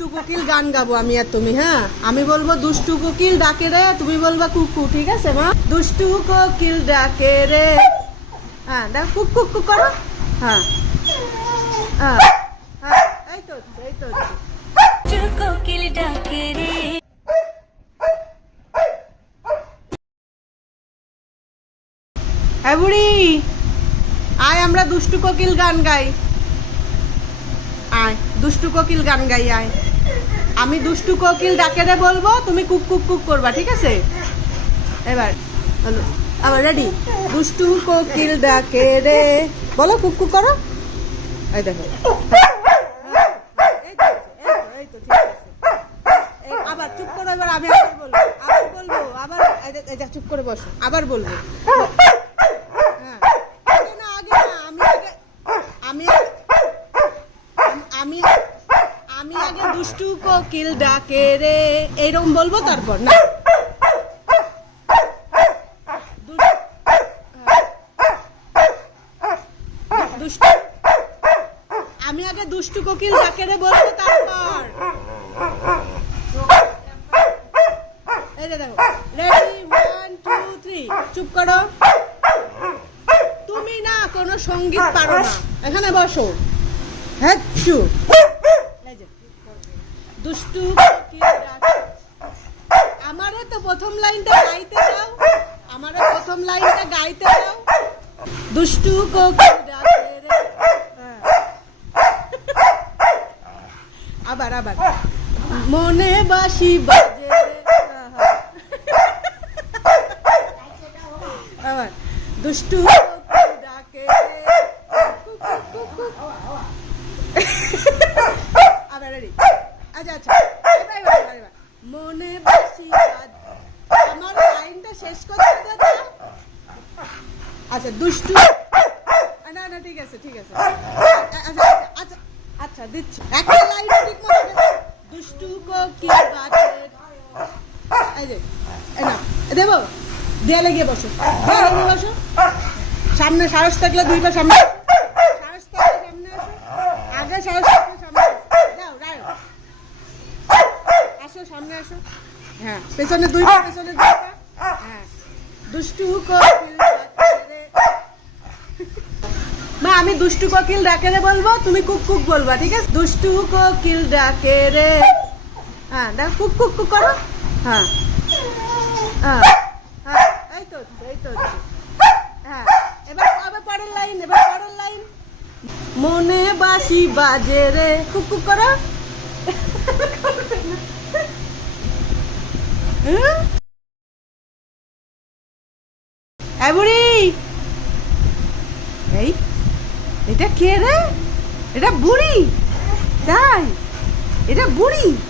দুষ্টু কোকিল গান গাবো আমি আর তুমি হ্যাঁ? আমি বলব দুষ্টু কোকিল ডাকে রে তুমি বলবা কুকু ঠিক আছে মা? দুষ্টু কোকিল ডাকে রে। হ্যাঁ দেখ কুক কুক কুক করো। হ্যাঁ। হ্যাঁ। হ্যাঁ এই তো এই তো কোকিল ডাকে রে। হ্যাঁ বুড়ি। আয় আমরা দুষ্টু কোকিল গান গাই। আয় দুষ্টু কোকিল গান গাই আয়। আমি দুষ্টু কোকিল ডাকে রে বলব, তুমি কুক কুক কুক করবা, ঠিক আছে? এবার হলো আবার রেডি দুষ্টু কোকিল ডাকে রে বলো, কুক কুক করো? এই দেখো। আবার চুপ করো, এবার আবার বলব। আবার বলব, আবার চুপ করে বসো। আবার বলব হ্যাঁ। আগে না আগে না আমি আগে আমি আগে- আম- আমি আমি আগে দুষ্টু কোকিল ডাকে রে। এইরকম বলব তারপর না। আমি আগে দুষ্টু কোকিল ডাকে রে বলব তারপর। চুপ করো। তুমি না কোনো সংগীত পারো না। এখানে বসো। হ্যাঁ দুষ্টু। আমারও তো প্রথম লাইনটা গাইতে দাও আমারও প্রথম লাইনটা গাইতে দাও দুষ্টু ডাকে। আবার আবার মনে বাসি বাজে। আবার দুষ্টু। আবার? আচ্ছা আচ্ছা। মনে বাসি আমার লাইনটা শেষ আচ্ছা দুষ্টু। না না, ঠিক আছে ঠিক আছে। আচ্ছা আচ্ছা আচ্ছা আচ্ছা দিচ্ছি। একটা লাইন ঠিক মতো দুষ্টু দেবো? দেয়ালে গিয়ে বসো। দেয়ালে গিয়ে বসো। সামনে সাহস থাকলে দুইটা সামনে। সাহস থাকলে সামনে আসো। আগে সাহস থাকলে সামনে আসো। যাও রায়ো হ্যাঁ পেছনে দুইটা পেছনে হ্যাঁ। দুষ্টু কোকিল মা, আমি দুষ্টু কোকিল ডাকে রে বলব, তুমি কুক কুক বলবা, ঠিক আছে? দুষ্টু কোকিল ডাকে রে। হ্যাঁ দেখ, কুক কুক কুক করো। হ্যাঁ। হ্যাঁ। হ্যাঁ এই তো এই তো হ্যাঁ এবার আবার পরের লাইন, এবার পরের লাইন। মনে বাসি বাজে রে। কুক কুক করো। হুম? বুড়ি। এই এটা কে রে? এটা বুড়ি। তাই এটা বুড়ি।